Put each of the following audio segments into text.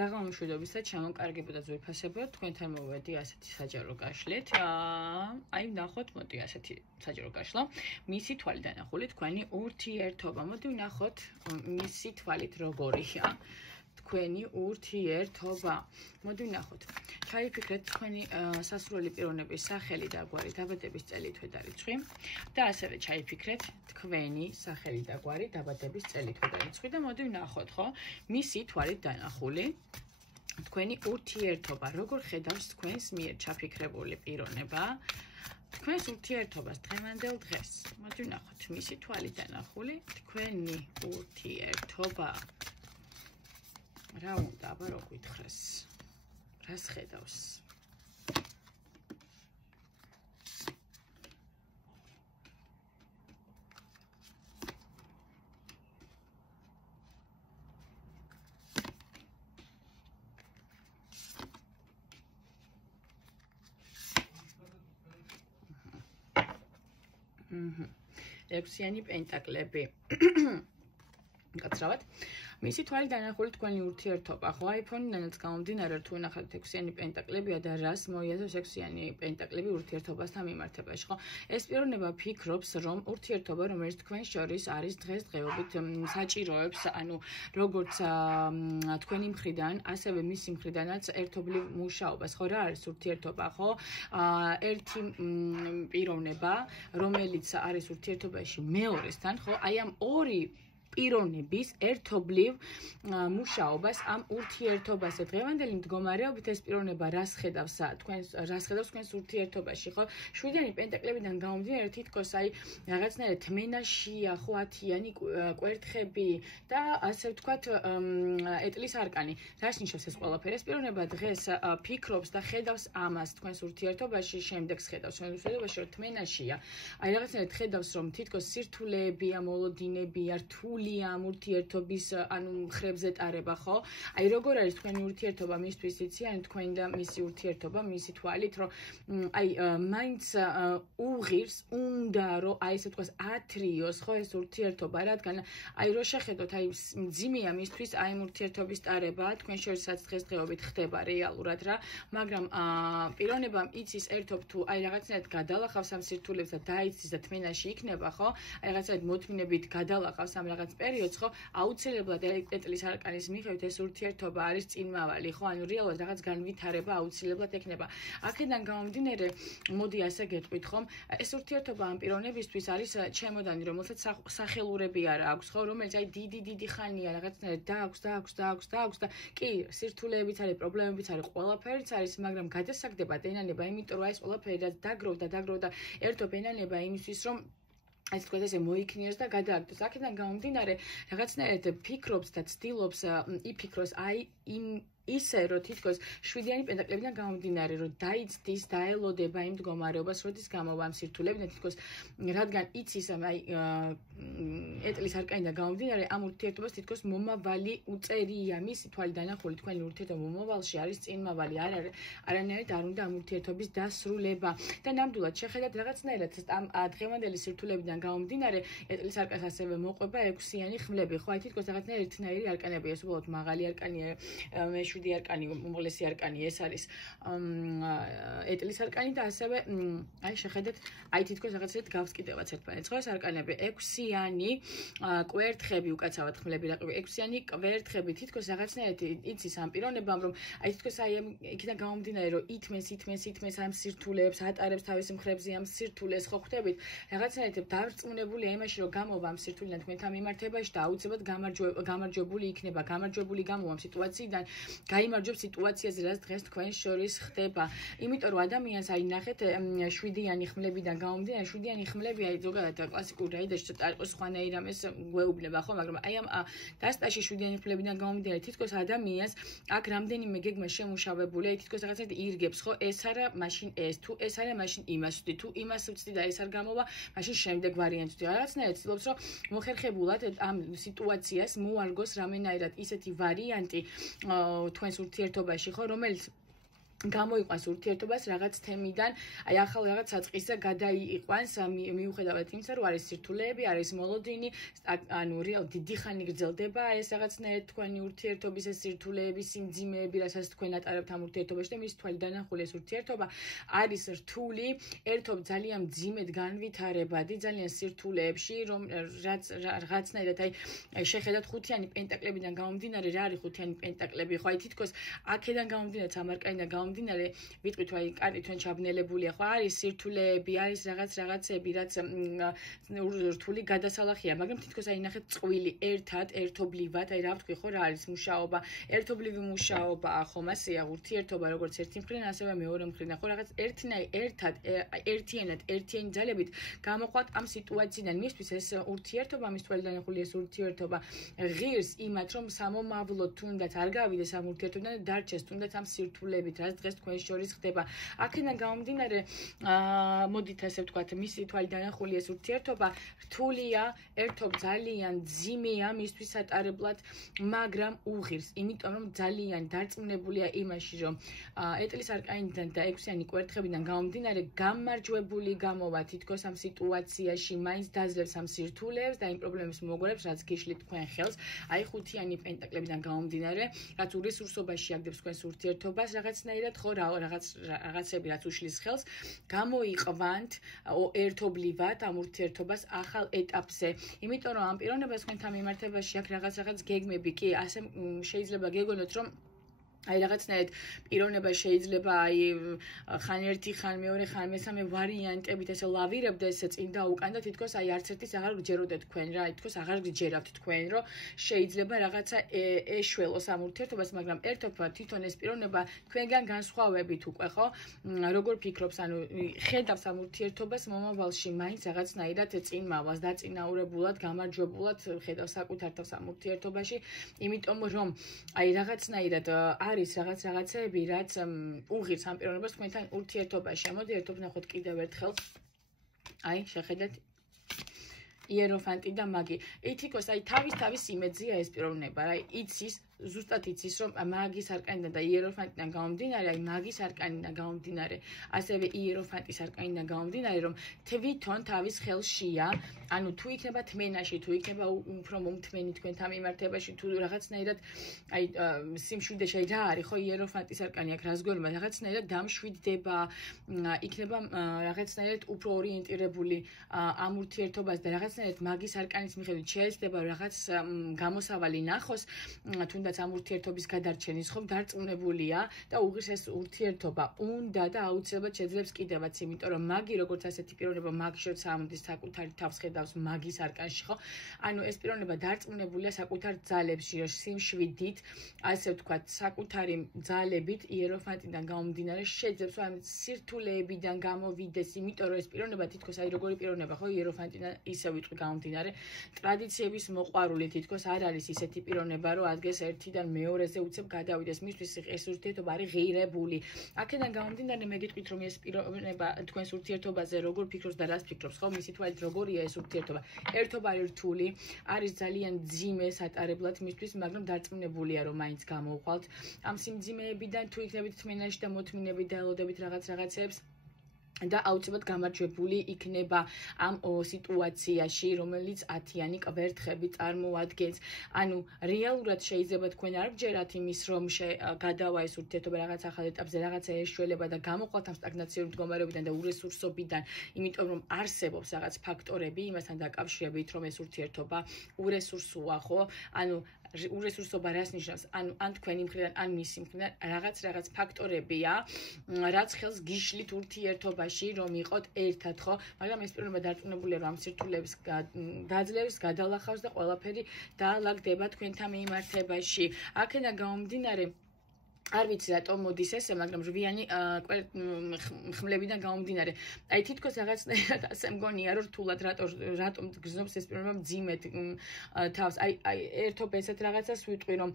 საღამომშვიდობისა ჩამოკარგებოდა ძვირფასებო, თქვენთან მოვედი ასეთი საჯარო კაშლით. აი ვნახოთ, მოდი ასეთი საჯარო კაშლა. მისი თვალით დანახული თქვენი ურთიერთობა. მოდი ვნახოთ მისი თვალით როგორია თქვენი ურთიერთობა. მოდი ვნახოთ. ჩაიფიქრეთ თქვენი სასურველი პიროვნების სახელი და გვარი, დაბადების წელი, თვე და რიცხვი და ასევე ჩაიფიქრეთ თქვენი სახელი და გვარი, დაბადების წელი, თვე და რიცხვი და მოდი ვნახოთ, ხო? მისი თვალით დანახული თქვენი ურთიერთობა, როგორ ხედავს თქვენს მიერ ჩაფიქრებული პიროვნება, თქვენს ურთიერთობას დღევანდელ დღეს. მოდი ვნახოთ, მისი თვალით დანახული თქვენი ურთიერთობა. რა უნდა, აბა რო გითხრეს? რას ხედავს? ექვსიანი პენტაკლები. გაცრავად. მისი თვალით დანახული თქვენი ურთიერთობა, ხო, iPhone-დანაც გამომდინარე, თუ ნახავთ ექვსიანი პენტაკლებია და რას მოიაზრებს ექვსიანი პენტაკლები ურთიერთობასთან მიმართებაში, ხო? ეს პიროვნება ფიქრობს, რომ ურთიერთობა, რომელიც თქვენ შორის არის დღესდღეობით, საჭიროებს, ანუ როგორც თქვენი მხრიდან, ასევე მისი მხრიდანაც ერთობლივ მუშაობას, ხო, რა არის ურთიერთობა, ხო? ერთი პიროვნება, რომელიც არის ურთიერთობაში მეორესთან, ხო, აი ამ ორი პიროვნების ერთობლივ მუშაობას ამ ურთიერთობაზე. დღევანდელი მდგომარეობით ეს პიროვნება რას ხედავს თქვენს ურთიერთობაში, ხო? შვიდიანი პენტაკლებიდან გამომდინარე, თითქოს აი რაღაცნაირად თმენაშია, ხო, 10-იანი კვერთხები და ასე ვთქვათ, ეტლის არკანი. რას ნიშნავს ეს ყველაფერი? ეს პიროვნება დღეს ფიქრობს და ხედავს ამას თქვენს ურთიერთობაში, შემდეგს ხედავს თქვენს ურთიერთობაში, რომ თმენაშია. აი რაღაცნაირად ხედავს, რომ თითქოს სირთულეებია, მოლოდინებია, რთული ამ ურთიერთობის ანუ მხრებზე ტარება, ხო? აი როგორ არის თქვენი ურთიერთობა მისთვის იციან თქვენ და მისი ურთიერთობა მისი თვალით, რომ აი მაინც უღირს, უნდა რომ აი ესე ვთქვას ათრიოს, ხო, ეს ურთიერთობა, რადგან აი რო შეხედოთ, აი მძიმეა მისთვის აი ამ ურთიერთობის ტარება, თქვენ შორისაც დღესდღეობით ხდება რეალურად რა, მაგრამ პიროვნებამ იცის ერთობ თუ აი რაღაცნაირად გადალახავს ამ სირთულებს და დაიცის და თმენაში იქნება, ხო? აი რაღაცნაირად მოთმინებით გადალახავს ამ რაღაც პერიოდს, ხო, აუცილებლად ეტლის არკანის მიხედვით ეს ურთიერთობა არის წინმავალი, ხო, ანუ რეალურად რაღაც განვითარება აუცილებლად ექნება. აქედან გამომდინარე, მოდი ასე გეტყვით, ხომ, ეს ურთიერთობა ამ პიროვნებისთვის არის ჩემოდანი, რომელსაც სახელურები არ აქვს, ხო, რომელიც აი დიდი ხანია რაღაცნაირად დააქვს და კი, სირთულეებიც არის, პრობლემებიც არის, ყველაფერიც არის, მაგრამ გადასაგდებად ენანება, იმიტომ რომ აი ეს ყველაფერი რაც დაგროვდა ერთობ ენანება იმისთვის, რომ ეს თქვენ ესე მოიქნიოს და გადააგდოს. აქედან გამომდინარე, რაღაცნაირად ფიქრობს და ცდილობს იფიქროს აი ისე, რომ თითქოს შვიდიანი პენტაკლებიდან გამომდინარე, რომ დაიცდის, დაელოდება იმ მდგომარეობას, როდის გამოვა ამ სირთულეებიდან, თითქოს რადგან იცის აი ეტლის არკანიდან გამომდინარე, ამ ურთიერთობას თითქოს მომავალი უწერია, მისი თვალით დანახული თქვენი ურთიერთობა მომავალში არის წინმავალი, არანაირად არ უნდა ამ ურთიერთობის დასრულება. და ნამდვილად შეხედათ რაღაცნაირად ამ დღევანდელი სირთულეებიდან გამომდინარე, ეტლის არკანს ასევე მოყვება ექვსიანი ხმლები, ხო, აი თითქოს რაღაცნაირად ერთნაირი არკანებია, ეს უბრალოდ მაღალი არკანია, შვიდი არკანი, უმაღლესი არკანი, ეს არის ეტლის არკანი და ასევე აი შეხედეთ, აი თითქოს რაღაცნაირად გავს კიდევაც ერთმანეთს, ხო, ეს არკანები ექვსიანი კვერთხები, უკაცრავად ხმლები რაყები, ექვსიანი კვერთხები, თითქოს რაღაცნაირად იცის ამ პიროვნებამ, რომ აი თითქოს აი იქიდან გამომდინარე, რომ ითმეს ამ სირთულეებს, ატარებს თავის მხრებზე ამ სირთულეს, ხო ხვდებით, რაღაცნაირად დარწმუნებულია იმაში, რომ გამოვა ამ სირთულიდან თქვენთან მიმართებაში და აუცილებლად გამარჯვებული იქნება, გამარჯვებული გამოვა ამ სიტუაციიდან, გაიმარჯვებს სიტუაციაზე, რაც დღეს თქვენ შორის ხდება. იმიტომ რომ ადამიანს აი ნახეთ შვიდიანი ხმლებიდან გამომდინარე, შვიდიანი ხმლები აი ზოგადად კლასიკური რაიდაში ცოტა არ იყოს სხვანაირ ამას გვეუბნება, ხო, მაგრამ აი ამ დასტაში შვიდიანი ხმლებიდან გამომდინარე, თითქოს ადამიანს აქ რამდენიმე გეგმა შემუშავებული, აი თითქოს რაღაცნაირად ირგებს, ხო, ეს არა, მაშინ ეს, თუ ეს არა, მაშინ იმას ვწდი, თუ იმას ვწდი და ეს არ გამოვა, მაშინ შემდეგ ვარიანტს ვწდი. რაღაცნაირად ცდილობს, რომ მოხერხებულად ამ სიტუაციას მოალგოს რამენაირად ისეთი ვარიანტი თქვენს ურთიერთობაში, ხო, რომელიც გამოიყვანს ურთიერთობას რაღაც თემიდან, აი ახალ რაღაც საწყისა გადაიყვანს მიუხედავად იმისა, რომ არის სირთულეები, არის მოლოდინი, ანუ რეალ დიდი ხანი გრძელდება ეს რაღაცნაირად თქვენი ურთიერთობის ეს სირთულეები, სიმძიმეები, რასაც თქვენ ატარებთ ამ ურთიერთობაში და მის თვალიდან ახული ეს ურთიერთობა არის რთული, ერთობ ძალიან მძიმედ განვითარებადი, ძალიან სირთულეებში, რომ რაღაცნაირად აი შეხედათ ხუთიანი პენტაკლებიდან გამომდინარე, რა არის ხუთიანი პენტაკლები, ხო აი თითქოს აქედან გამომდინარე, სამარკანიდან გამომდინარე, ვიტყვით აი კარტი თქვენ ჩაბნელებულია, ხო არის სირთულეები, არის რაღაცები, რაც რთული გადასალახია, მაგრამ თითქოს აი ნახეთ წყვილი ერთობლივად, აი რა ვთქვი, ხო რა არის მუშაობა, ერთობლივი მუშაობაა ხომ ასეა ურთიერთობა, როგორც ერთი მხრიდან, ასევე მეორე მხრიდან, ხო რაღაც ერთიანი ძალებით გამოყვათ ამ სიტუაციიდან, მისთვის ეს ურთიერთობა, მის თვალიდან ახული ეს ურთიერთობა ღირს იმათ, რომ სამომავლოდ თუნდაც არ გავიდეს ამ ურთიერთობიდან და დარჩეს თუნდაც ამ სირთულეებით, რაც დღეს თქვენ შორის ხდება. აქედან გამომდინარე, მოდით ასე ვთქვათ, მისი თვალიდან ახული ეს ურთიერთობა რთულია, ერთობ ძალიან ძიმეა მისთვის ატარებლად, მაგრამ უღირს, იმიტომ რომ ძალიან დარწმუნებულია იმაში, რომ ეტლის არკანიდან და ექვსიანი კვერთხებიდან გამომდინარე, გამარჯვებული გამოვა თითქოს ამ სიტუაციაში, მაინც დაძლევს ამ სირთულეებს და იმ პრობლემებს მოგვარებს, რაც გიშლით თქვენ ხელს. აი ხუთიანი პენტაკლებიდან გამომდინარე, რაც ურესურსობაში აგდებს თქვენს ურთიერთობას, რაღაცნაირად ხო რაღაცები რაც უშლის ხელს, გამოიყვანთ ერთობლივად ამ ურთიერთობას ახალ ეტაპზე. იმიტომ რომ ამ პიროვნებას თქვენთან მიმართებაში აქ რაღაც გეგმები კი ასე შეიძლება გეგონოთ, რომ აი რაღაცნაირად პიროვნება შეიძლება აი ხან ერთი, ხან მეორე, ხან მესამე ვარიანტებით ესე ლავირებდეს წინ და უკან და თითქოს აი არც ერთის აღარ გჯეროდეთ თქვენ რა, თითქოს აღარ გჯერავთ თქვენ, რომ შეიძლება რაღაცა ეშველოს ამ ურთიერთობას, მაგრამ ერთობ თვითონ ეს პიროვნება თქვენგან განსხვავებით უკვე, ხო? როგორ ფიქრობს, ანუ ხედავს ამ ურთიერთობას მომავალში მაინც რაღაცნაირად წინ მავალს, დაწინაურებულად, გამარჯვებულად ხედავს საკუთარ თავს ამ ურთიერთობაში, იმიტომ რომ აი რაღაცნაირად არის რაღაცეები, რაც უღირს ამ პიროვნებას თქვენთან ურთიერთობაში. მოდი ერთობ ნახოთ კიდევ ერთხელ. აი, შეხედეთ. იეროფანტი და მაგი. ეთიკოს აი თავის იმედზია ეს პიროვნება, აი იცის ზუსტად იცის, რომ მაგის არკანიდან და იეროფანტიდან გამომდინარე, აი მაგის არკანიდან გამომდინარე, ასევე იეროფანტის არკანიდან გამომდინარე, რომ თვითონ თავის ხელშია, ანუ თუ იქნება თმენაში, თუ იქნება უფრო მომთმენი თქვენთან მიმართებაში, თუ რაღაცნაირად აი სიმშვიდეში რა არის, ხო იეროფანტის არკანი აქ რას გვერდება, რაღაცნაირად დამშვიდდება, იქნება რაღაცნაირად უფრო ორიენტირებული ამ ურთიერთობას და რაღაცნაირად მაგის არკანის მიხედვით შეიძლება რაღაც გამოსავალი ნახოს, თუნდაც ამ ურთიერთობის გადარჩენის ხომ დარწმუნებულია და უღირს ეს ურთიერთობა უნდა და აუცილებლად შეძლებს კიდევაც, იმიტომ რომ მაგი როგორც ასეთი პიროვნება მაგში სამდის საკუთარი თავს ხედავს მაგის არკანში, ხო? ანუ ეს პიროვნება დარწმუნებულია საკუთარ ძალებში, სიმშვიდით, ასე ვთქვათ, საკუთარი ძალებით იეროფანტიდან გამომდინარე შეძლებს ამ სირთულეებიდან გამოვიდეს, იმიტომ რომ ეს პიროვნება თითქოს აი როგორი პიროვნება, ხო, იეროფანტიდან ისე ვიტყვი გამომდინარე, ტრადიციების მოყვარული თითქოს არ არის ისეთი პიროვნება, რომ ადგეს ერთიდან მეორეზე უცებ გადავიდეს, მისთვის ეს ურთიერთობა არის ღირებული. აქედან გამომდინარე მე გიტყვით, რომ ეს პიროვნება თქვენს ურთიერთობაზე როგორ ფიქრობს და რას ფიქრობს, ხო, მისი თვალით როგორია ეს ურთიერთობა. ერთობა არის რთული, არის ძალიან ძიმე სატარებლად მისთვის, მაგრამ დარწმუნებულია, რომ მაინც გამოვხვალთ ამ სიმძიმეებიდან, თუ იქნებით თმენაში და მოთმინებით და ელოდებით რაღაცეებს. და აუცილებლად გამარჯვებული იქნება ამ სიტუაციაში, რომელიც 10-იანი კვერთხები წარმოადგენს. ანუ რეალურად შეიძლება თქვენ არ გჯერათ იმის, რომ გადავა ეს ურთიერთობა რაღაც ახალ ეტაპზე, რაღაცა ეშველება და გამოყვათ ამ სტაგნაციური მდგომარეობიდან და ურესურსობიდან, იმიტომ რომ არსებობს რაღაც ფაქტორები იმასთან დაკავშირებით, რომ ეს ურთიერთობა ურესურსოა, ხო? ანუ ურესურსობა რას ნიშნავს? ანუ ან თქვენი მხრიდან, ან მისი მხრიდან რაღაც ფაქტორებია, რაც ხელს გიშლით ურთიერთობაში, რომ იყოთ ერთად, ხო? მაგრამ ეს პიროვნება დარწმუნებულია, რომ ამ სირთულეებს გაძლევს, გადალახავს და ყველაფერი დაალაგდება თქვენთან მიმართებაში. აქედან გამომდინარე არ ვიცი რატომ მოდის ესე, მაგრამ რვიანი ხმლებიდან გამომდინარე. აი თითქოს რაღაცნაირად ასე მგონია, რომ რთულად რატომ გრძნობს ეს პიროვნება მძიმედ თავს. აი ერთობ ესეთ რაღაცას ვიტყვი, რომ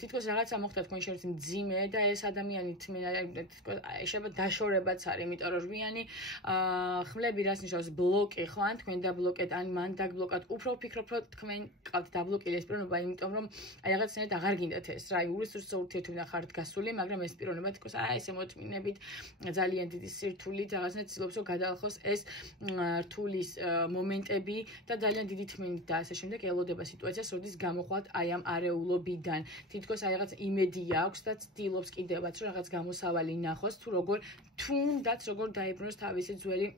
თითქოს რაღაცა მოხდა თქვენ შორის მძიმე და ეს ადამიანი შეიძლება დაშორებაც არის, იმიტომ რომ რვიანი ხმლები რას ნიშნავს? ბლოკი, ხო? ან თქვენ დაბლოკეთ, ან მან დაგბლოკად. უფრო ვფიქრობ, რომ თქვენ ყავთ დაბლოკილი ეს პიროვნება, იმიტომ რომ აი რაღაცნაირად აღარ გინდათ ეს რა, ურესურს უბრალოდ ურთიერთობიდან ხართ გასული, მაგრამ ეს პიროვნება თქოს ესე მოთმინებით ძალიან დიდი სირთულით რაღაცნაირად ცდილობს რომ გადაალხოს ეს რთულის მომენტები და ძალიან დიდი თმენით და ასე შემდეგ ელოდება სიტუაციას, როდის გამოხვალთ აი ამ არეულობიდან. თითქოს აი რაღაც იმედი აქვს და ცდილობს კიდევაც რომ რაღაც გამოსავალი ნახოს თუ როგორ თუნდაც როგორ დაიბრუნოს თავისი ძველი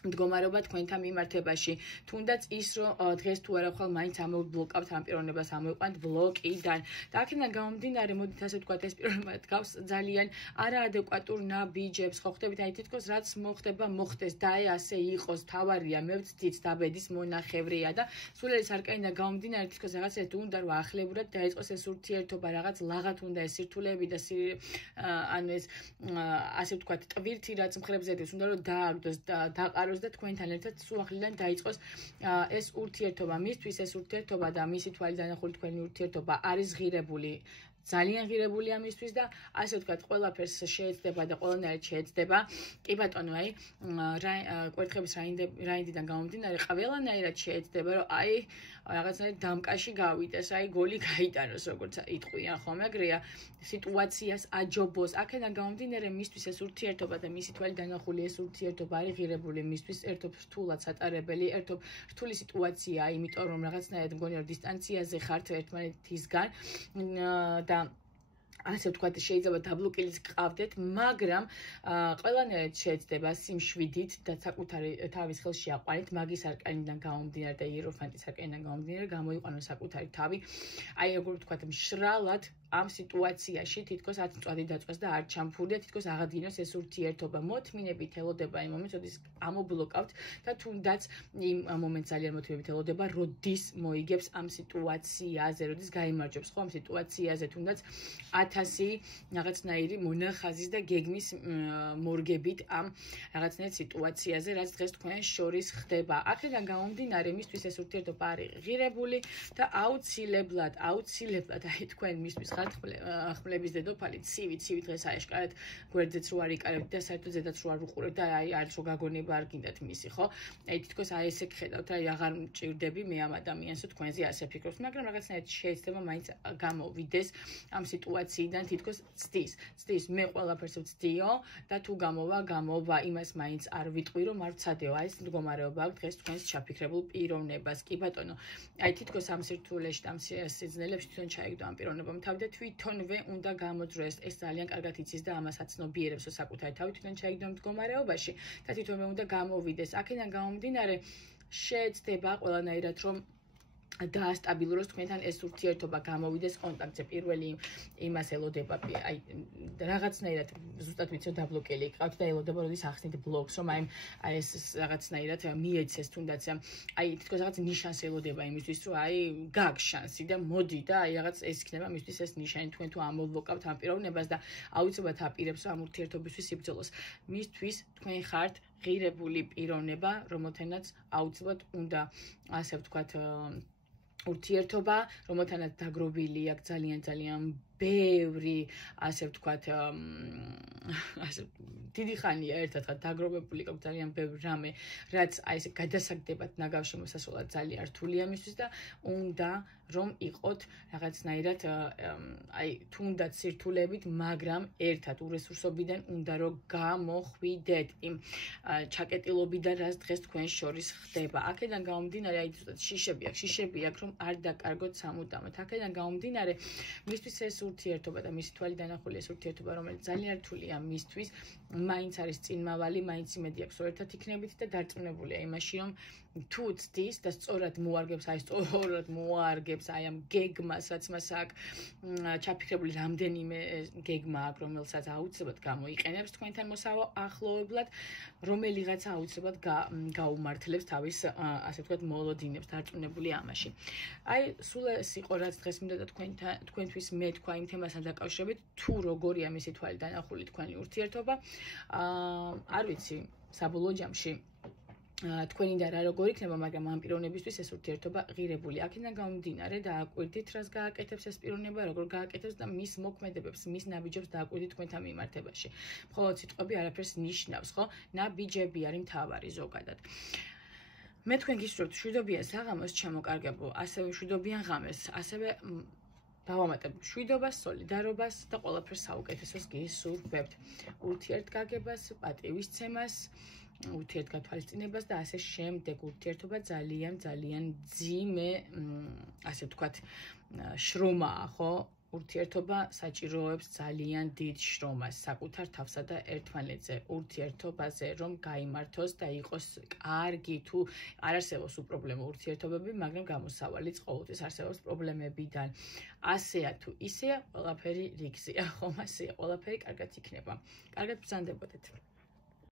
მდგომარეობა თქვენთან მიმართებაში. თუნდაც ის რომ დღეს თუ არა ხვალ მაინც ამობლოკავთ ამ პიროვნებას, ამოიყვანთ ბლოკიდან. და აქედან გამომდინარე, მოდით ასე ვთქვათ, ეს პიროვნება დგავს ძალიან არაადეკვატურ ნაბიჯებს. ხო ხდებით, აი თითქოს რაც მოხდება, მოხდეს და აი ასე იყოს, თავარია, მე ვცდით დაბედის მონახევრია და სულელი სარკინიდან გამომდინარე, თითქოს რაღაცეთ უნდა რომ ახლებურად დაიწყოს ეს ურთიერთობა, რაღაც ლაღათ უნდა ეს სირთულეები და ანუ ეს ასე ვთქვათ, ტვირთი რაც მხრებზე დევს, უნდა რომ დააგდოს და დაყაროს და თქვენთან ერთად სუახლიდან დაიწყოს ეს ურთიერთობა. მისთვის ეს ურთიერთობა და მისი თვალით დანახული თქვენი ურთიერთობა არის ღირებული. ძალიან ღირებულია მისთვის და ასე ვთქვათ, ყველაფერს შეეცდება და ყველანაირად შეეცდება. კი ბატონო, აი კვერთხების რაინდიდან გამომდინარე, ყველანაირად შეეცდება, რომ აი რაღაცნაირად დამკაში გავიდეს, აი გოლი გაიტანოს, როგორც იტყვიან, ხომ ეგრეა, სიტუაციას აჯობოს. აქედან გამომდინარე, მისთვის ეს ურთიერთობა და მისი თვალით დანახული ეს ურთიერთობა არის ღირებული, მისთვის ერთობ რთულად სატარებელი, ერთობ რთული სიტუაციაა, იმიტომ რომ რაღაცნაირად მგონი რომ დისტანციაზე ხართ ერთმანეთისგან და ასე ვთქვათ, შეიძლება დაბლოკილიც გყავდეთ, მაგრამ ყველანაირად შეეცდება სიმშვიდით და საკუთარი თავის ხელში აყვანით, მაგის არკანიდან გამომდინარე და იეროფანტის არკანიდან გამომდინარე, გამოიყვანოს საკუთარი თავი. აი როგორ ვთქვათ, მშრალად ამ სიტუაციაში თითქოს 10 მწვადი დაწვას და არ ჩამფურდია, თითქოს აღადგინოს ეს ურთიერთობა. მოთმინებით ელოდება იმ მომენტს, როდის ამობლოკავთ და თუნდაც იმ მომენტს ძალიან მოთმინებით ელოდება, როდის მოიგებს ამ სიტუაციაზე, როდის გაიმარჯვებს ხო ამ სიტუაციაზე, თუნდაც 1000 რაღაცნაირი მონახაზის და გეგმის მორგებით ამ რაღაცნაირ სიტუაციაზე, რაც დღეს თქვენ შორის ხდება. აქედან გამომდინარე, მისთვის ეს ურთიერთობა არის ღირებული და აუცილებლად აი თქვენ მისთვის ხმლების დედოფალი, ცივი დღეს აეშკარეთ, გვერდზეც რო არ იკარებთ და საერთოდ ზედაც რო არ უყურებთ და აი არის რო გაგონება არ გინდათ მისი, ხო? აი თითქოს აი ესე გხედავთ, აი აღარ მჭირდები მე ამ ადამიანს, თქვენზე ასე ფიქრობთ, მაგრამ რაღაცნაირად შეეცდება მაინც გამოვიდეს ამ სიტუაციიდან, თითქოს ცდის, მე ყველაფერს ვცდიო და თუ გამოვა, იმას მაინც არ ვიტყვი, რომ არ ვცადეო, აი ეს მდგომარეობა აქვს დღეს თქვენს ჩაფიქრებულ პიროვნებას. კი ბატონო, აი თითქოს ამ სირთულეში და ამ სიძნელებში თვითონ ჩაიგდო ამ პიროვნებამ თავი და თვითონვე უნდა გამოძროეს. ეს ძალიან კარგად იცის და ამას აცნობიერებს, რომ საკუთარი თავი თვითონ ჩაიგდო მდგომარეობაში და თვითონვე უნდა გამოვიდეს. აქედან გამომდინარე, შეეცდება ყველანაირად რომ დაასტაბილუროს თქვენთან ეს ურთიერთობა, გამოვიდეს კონტაქტზე. პირველი იმას ელოდება, აი რაღაცნაირად ზუსტად ვიცი დაბლოკელი იყავთ და ელოდება, როდის ახსნით ბლოკს, რომ აი ეს რაღაცნაირად მიეცეს თუნდაც აი თითქოს რაღაც ნიშანს ელოდება იმისთვის, რომ აი გაქვს შანსი და მოდი და აი რაღაც ეს იქნება მისთვის ეს ნიშანი, თქვენ თუ ამობლოკავთ ამ პიროვნებას და აუცილებლად აპირებს რომ ამ ურთიერთობისთვის იბრძოლოს. მისთვის თქვენ ხართ ღირებული პიროვნება, რომელთანაც აუცილებლად უნდა ასე ვთქვათ ურთიერთობა, რომელთანაც დაგრობილი აქვს ძალიან ბევრი, ასე ვთქვათ, ასე დიდი ხანია ერთად დაგრობებული აქვს ძალიან ბევრი რამე, რაც აი ესე გადასაგდებად ნაგავში მოსასვლელად ძალიან რთულია მისთვის და უნდა რომ იყოთ რაღაცნაირად აი თუნდაც სირთულებით, მაგრამ ერთად ურესურსობიდან უნდა რომ გამოხვიდეთ იმ ჩაკეტილობიდან, რაც დღეს თქვენ შორის ხდება. აქედან გამომდინარე, აი ზუსტად შიშები აქვს, რომ არ დაკარგოთ სამუდამოდ. აქედან გამომდინარე, მისთვის ეს ურთიერთობა და მისი თვალი დანახული ეს ურთიერთობა, რომელიც ძალიან რთულია მისთვის, მაინც არის წინმავალი, მაინც იმედი აქვს, რომ ერთად იქნებით და დარწმუნებულია იმაში, რომ თუ ცდის და სწორად მოარგებს აი ამ გეგმას, რაც მას აქვს ჩაფიქრებული რამდენიმე გეგმა აქვს, რომელსაც აუცილებლად გამოიყენებს თქვენთან მოსახლეობად, რომელიღაც აუცილებლად გაუმართლებს თავის ასე ვთქვათ მოლოდინებს, დარწმუნებული ამაში. აი სულ ეს იყო, რაც დღეს მინდა და თქვენთვის მე თქვა იმ თემასთან დაკავშირებით, თუ როგორია მისი თვალი დანახული თქვენი ურთიერთობა. არ ვიცი, საბოლოო ჯამში თქვენი და რა როგორ იქნება, მაგრამ ამ პიროვნებისთვის ეს ურთიერთობა ღირებული. აქედან გამომდინარე, დააკვირდით, რას გააკეთებს ეს პიროვნება, როგორ გააკეთებს და მის მოქმედებებს, მის ნაბიჯებს დააკვირდით თქვენთან მიმართებაში. მხოლოდ სიტყვები არაფერს ნიშნავს, ხო? ნაბიჯები არის მთავარი ზოგადად. მე თქვენ გისურვებთ მშვიდობიან საღამოს, ჩემო კარგებო, ასევე მშვიდობიან ღამეს, ასევე დავამატებ მშვიდობას, სოლიდარობას და ყველაფერს საუკეთესოს გისურვებთ. ურთიერთგაგებას, პატივისცემას, ურთიერთგათვალისწინებას და ასე შემდეგ. ურთიერთობა ძალიან მძიმე, ასე ვთქვათ, შრომაა, ხო? ურთიერთობა საჭიროებს ძალიან დიდ შრომას საკუთარ თავსა და ერთმანეთზე. ურთიერთობაზე რომ გაიმართოს და იყოს კარგი, თუ არ არსებობს უპრობლემო ურთიერთობები, მაგრამ გამოსავალიც ყოველთვის არსებობს პრობლემებიდან. ასეა თუ ისეა, ყველაფერი რიგზეა, ხომ? ასეა, ყველაფერი კარგად იქნება. კარგად ბრძანდებოდეთ.